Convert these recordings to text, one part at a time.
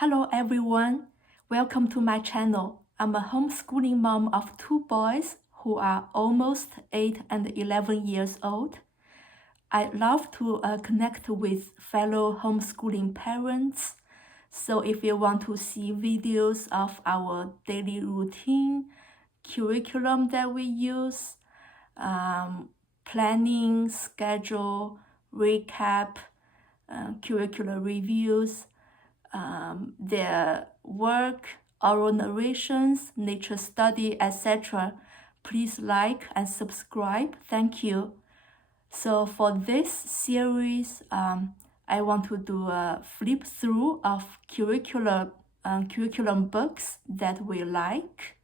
Hello everyone, welcome to my channel. I'm a homeschooling mom of 2 boys who are almost 8 and 11 years old. I love to connect with fellow homeschooling parents. So if you want to see videos of our daily routine, curriculum that we use, planning, schedule, recap, curricular reviews, their work, oral narrations, nature study, etc. Please like and subscribe. Thank you. So for this series, I want to do a flip through of curriculum books that we like,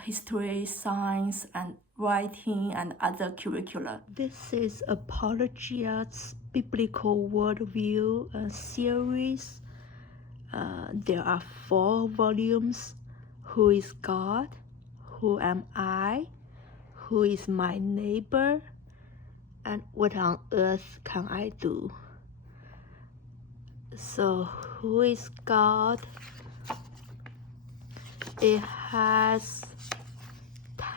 history, science, and writing, and other curricula. This is Apologia Biblical worldview series. There are 4 volumes. Who is God? Who am I? Who is my neighbor? And what on earth can I do? So, who is God? It has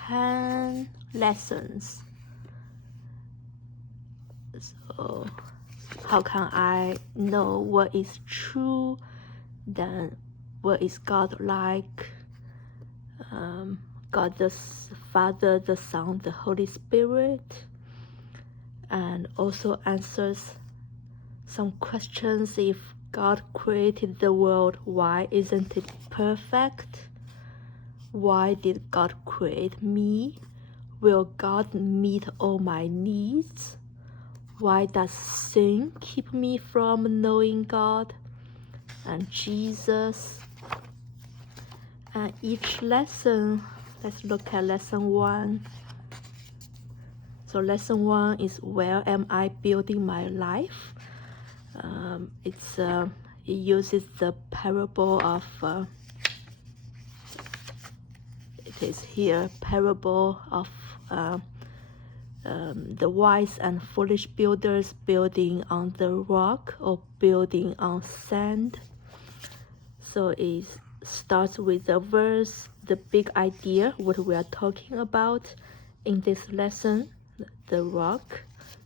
10 lessons. So, how can I know what is true? Then, what is God like? God the Father, the Son, the Holy Spirit, and also answers some questions. If God created the world, why isn't it perfect? Why did God create me? Will God meet all my needs? Why does sin keep me from knowing God and Jesus? And each lesson, let's look at lesson 1. So lesson 1 is, where am I building my life? It uses the parable of it is here, parable of the wise and foolish builders building on the rock or building on sand. So it starts with the verse, the big idea, what we are talking about in this lesson, the rock,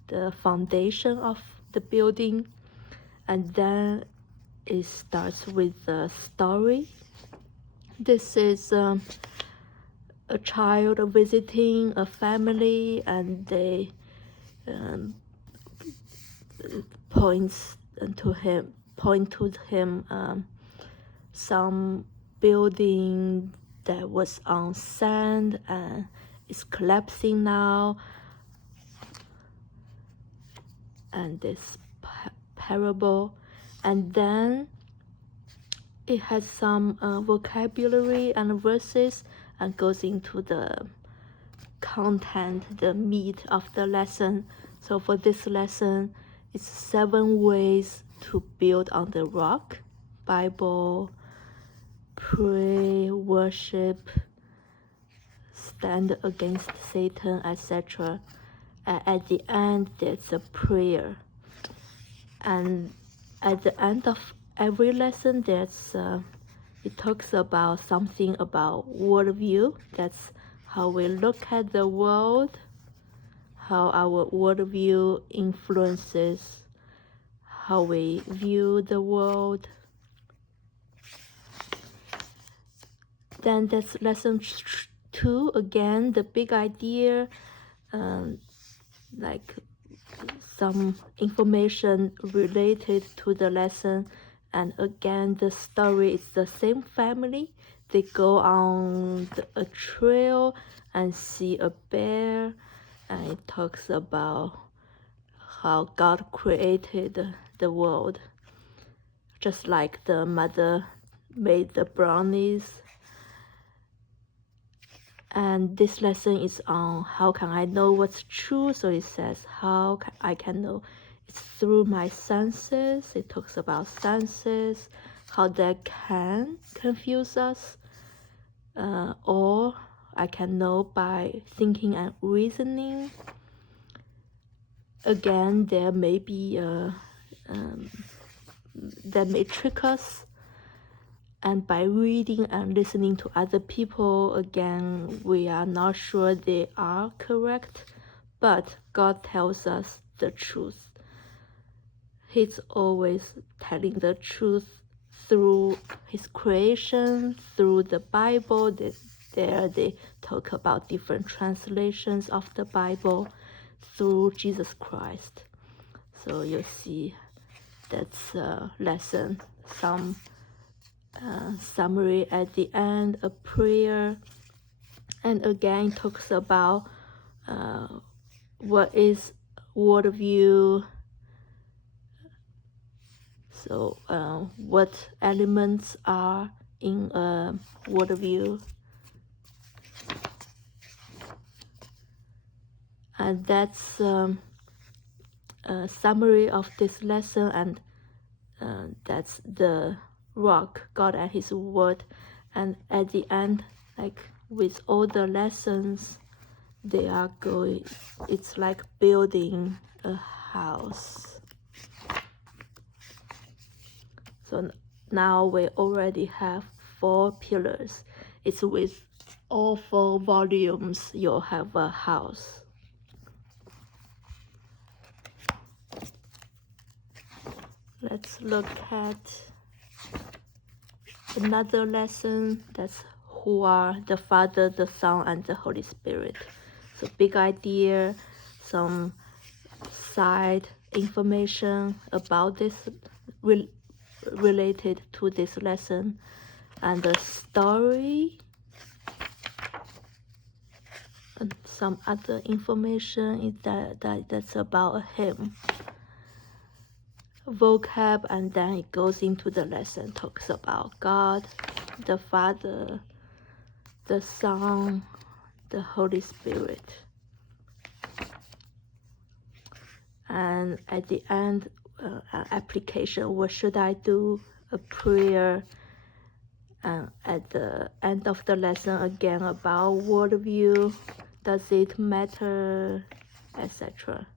the foundation of the building, and then it starts with the story. This is a child visiting a family, and they point to him some building that was on sand and is collapsing now. And this parable, and then it has some vocabulary and verses, and goes into the content, the meat of the lesson. So for this lesson, it's 7 ways to build on the rock: Bible, pray, worship, stand against Satan, etc. At the end, there's a prayer. And at the end of every lesson, there's it talks about something about worldview. That's how we look at the world, how our worldview influences how we view the world. Then that's lesson 2, again, the big idea, like some information related to the lesson. And again, the story is the same family. They go on a trail and see a bear, and it talks about how God created the world, just like the mother made the brownies. And this lesson is on how can I know what's true. So it says how I can know. It's through my senses. It talks about senses, how that can confuse us, or I can know by thinking and reasoning. Again, there may be that may trick us And by reading and listening to other people, again, we are not sure they are correct, but God tells us the truth. He's always telling the truth through his creation, through the Bible. There they talk about different translations of the Bible, through Jesus Christ. So you see, that's a lesson, some summary at the end, a prayer, and again talks about what is worldview. So what elements are in a worldview, and that's a summary of this lesson, and that's the rock, God and his word. And at the end, like with all the lessons, they are going, it's like building a house. So now we already have 4 pillars. It's with all 4 volumes you'll have a house. Let's look at another lesson. That's who are the Father, the Son, and the Holy Spirit. So big idea, some side information about this related to this lesson, and the story, and some other information is that's about him. Vocab, and then it goes into the lesson, talks about God, the Father, the Son, the Holy Spirit. And at the end, application, what should I do? A prayer. And at the end of the lesson, again about worldview, does it matter, etc.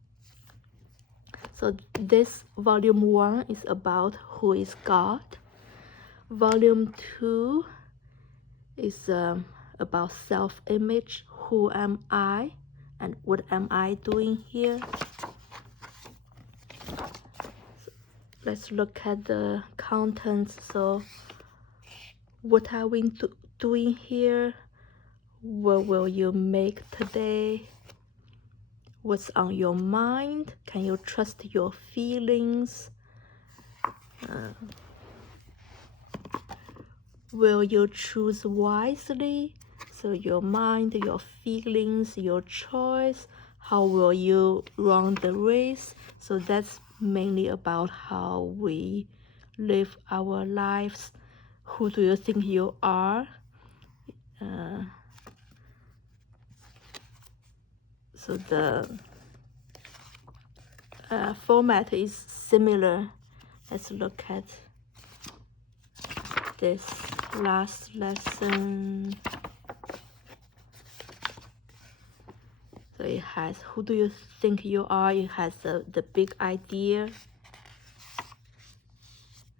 So this volume 1 is about who is God. Volume 2 is about self-image, who am I, and what am I doing here. So let's look at the contents. So what are we doing here? What will you make today? What's on your mind? Can you trust your feelings? Will you choose wisely? So your mind, your feelings, your choice. How will you run the race? So that's mainly about how we live our lives. Who do you think you are? So the format is similar. Let's look at this last lesson. So it has who do you think you are? It has the big idea,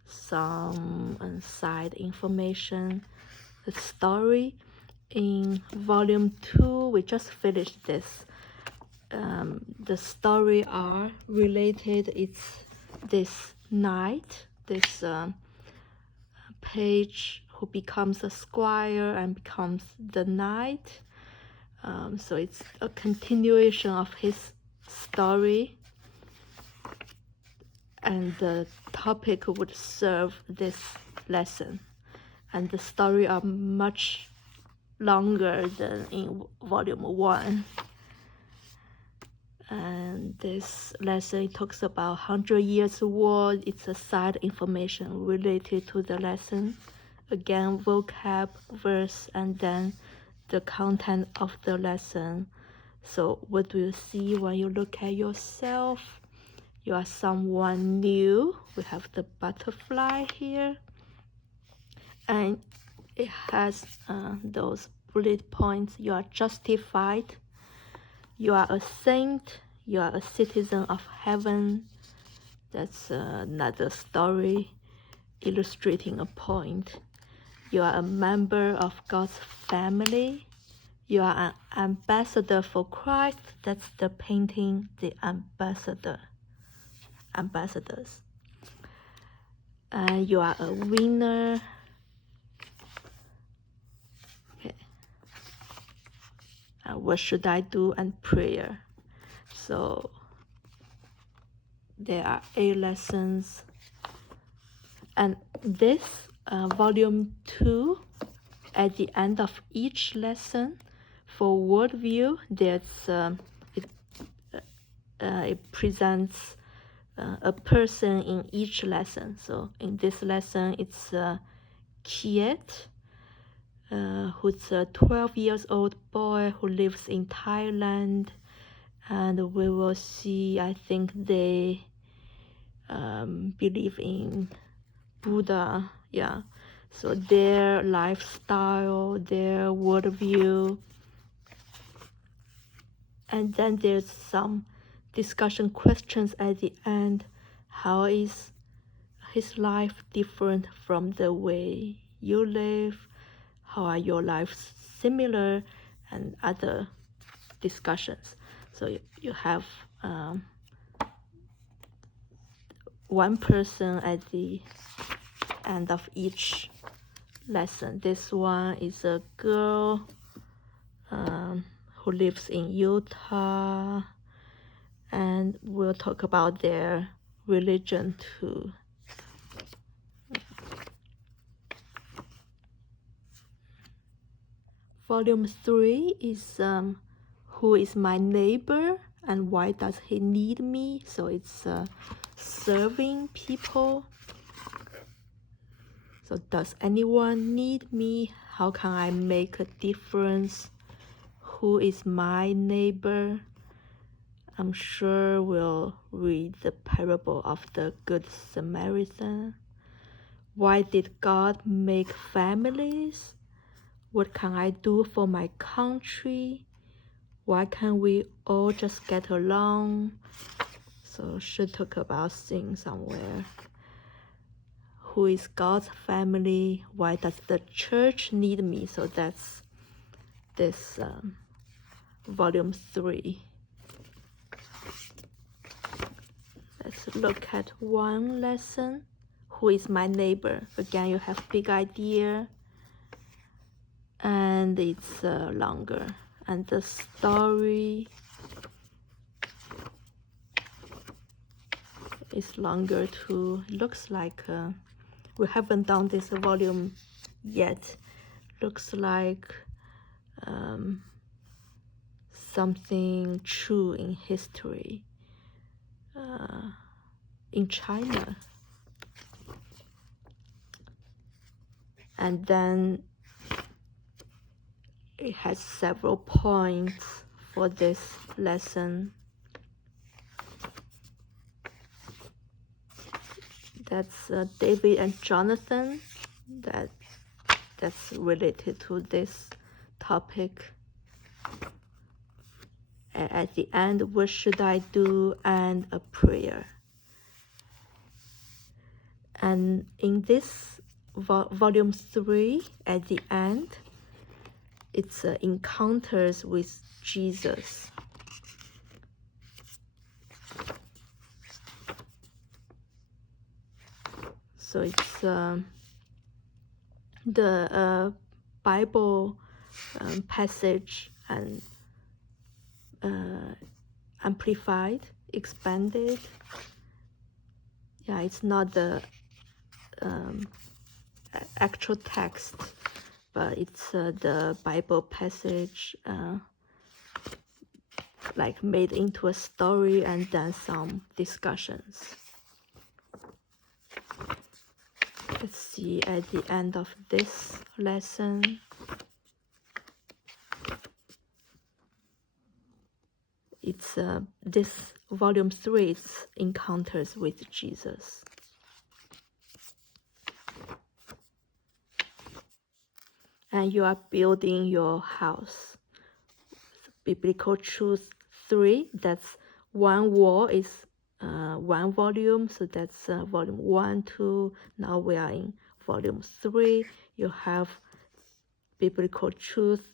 some side information, the story. In volume 2, we just finished this. The story are related. It's this knight, this page who becomes a squire and becomes the knight. So it's a continuation of his story, and the topic would serve this lesson, and the story are much longer than in volume 1. And this lesson talks about 100 Years War. It's a side information related to the lesson. Again, vocab, verse, and then the content of the lesson. So what do you see when you look at yourself? You are someone new. We have the butterfly here. And it has those bullet points. You are justified. You are a saint. You are a citizen of heaven. That's another story illustrating a point. You are a member of God's family. You are an ambassador for Christ. That's the painting, the ambassadors. And you are a winner. Okay. What should I do? And prayer. So there are 8 lessons. And this volume 2, at the end of each lesson, for worldview, it presents a person in each lesson. So in this lesson, it's Kiet, who's a 12 years old boy who lives in Thailand, and we will see, I think they believe in Buddha, yeah. So their lifestyle, their worldview, and then there's some discussion questions at the end. How is his life different from the way you live? How are your lives similar? And other discussions. So you have one person at the end of each lesson. This one is a girl who lives in Utah, and we'll talk about their religion too. Volume 3 is Who is my neighbor and why does he need me? So it's serving people. So does anyone need me? How can I make a difference? Who is my neighbor? I'm sure we'll read the parable of the Good Samaritan. Why did God make families? What can I do for my country? Why can't we all just get along? So should talk about things somewhere. Who is God's family? Why does the church need me? So that's this volume 3. Let's look at one lesson. Who is my neighbor? Again, you have big idea, and it's longer. And the story is longer too. Looks like we haven't done this volume yet. Looks like something true in history in China. And then it has several points for this lesson. That's David and Jonathan. That's related to this topic. At the end, what should I do? And a prayer. And in this volume 3, at the end, it's encounters with Jesus. So it's the Bible passage and amplified, expanded. Yeah, it's not the actual text, but it's the Bible passage like made into a story and then some discussions. Let's see at the end of this lesson. It's this volume 3 is encounters with Jesus. And you are building your house. Biblical Truth 3, that's one wall is one volume, so that's volume 1, 2. Now we are in Volume 3, you have biblical truth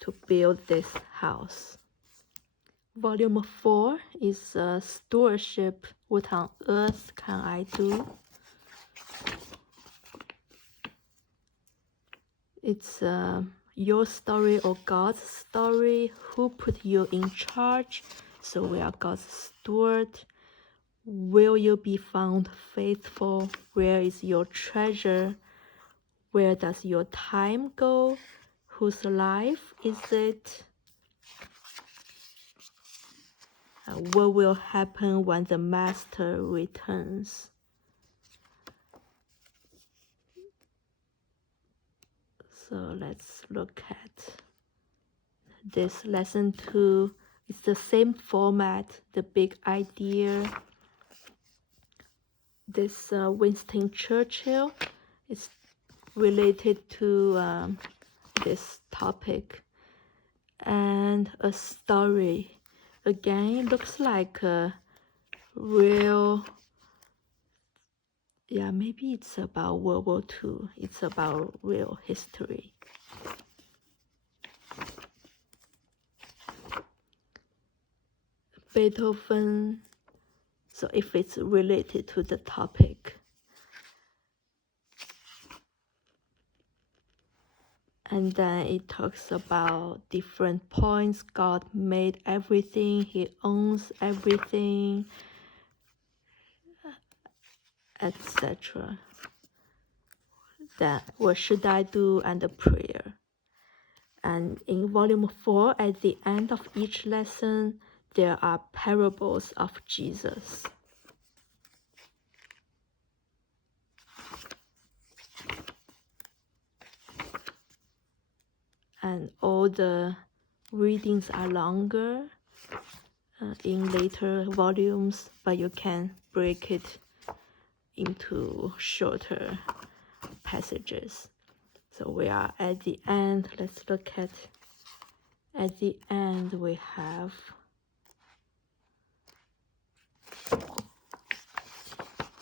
to build this house. Volume 4 is stewardship. What on earth can I do? It's your story or God's story. Who put you in charge? So we are God's steward. Will you be found faithful? Where is your treasure? Where does your time go? Whose life is it? What will happen when the master returns? So let's look at this lesson 2. It's the same format, the big idea. This Winston Churchill is related to this topic. And a story. Again, it looks like a real, yeah, maybe it's about World War II. It's about real history. Beethoven, so if it's related to the topic. And then it talks about different points. God made everything, He owns everything, etc. Then what should I do, and the prayer. And in volume 4, at the end of each lesson, there are parables of Jesus. And all the readings are longer in later volumes, but you can break it into shorter passages. So we are at the end. Let's look at the end. We have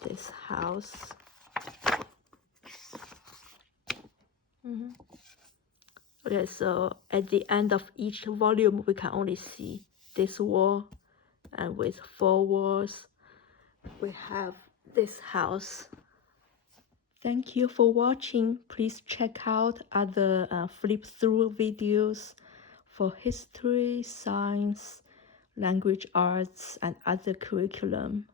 this house. Okay, so at the end of each volume, we can only see this wall, and with 4 walls, we have this house. Thank you for watching. Please check out other flip through videos for history, science, language arts, and other curriculum.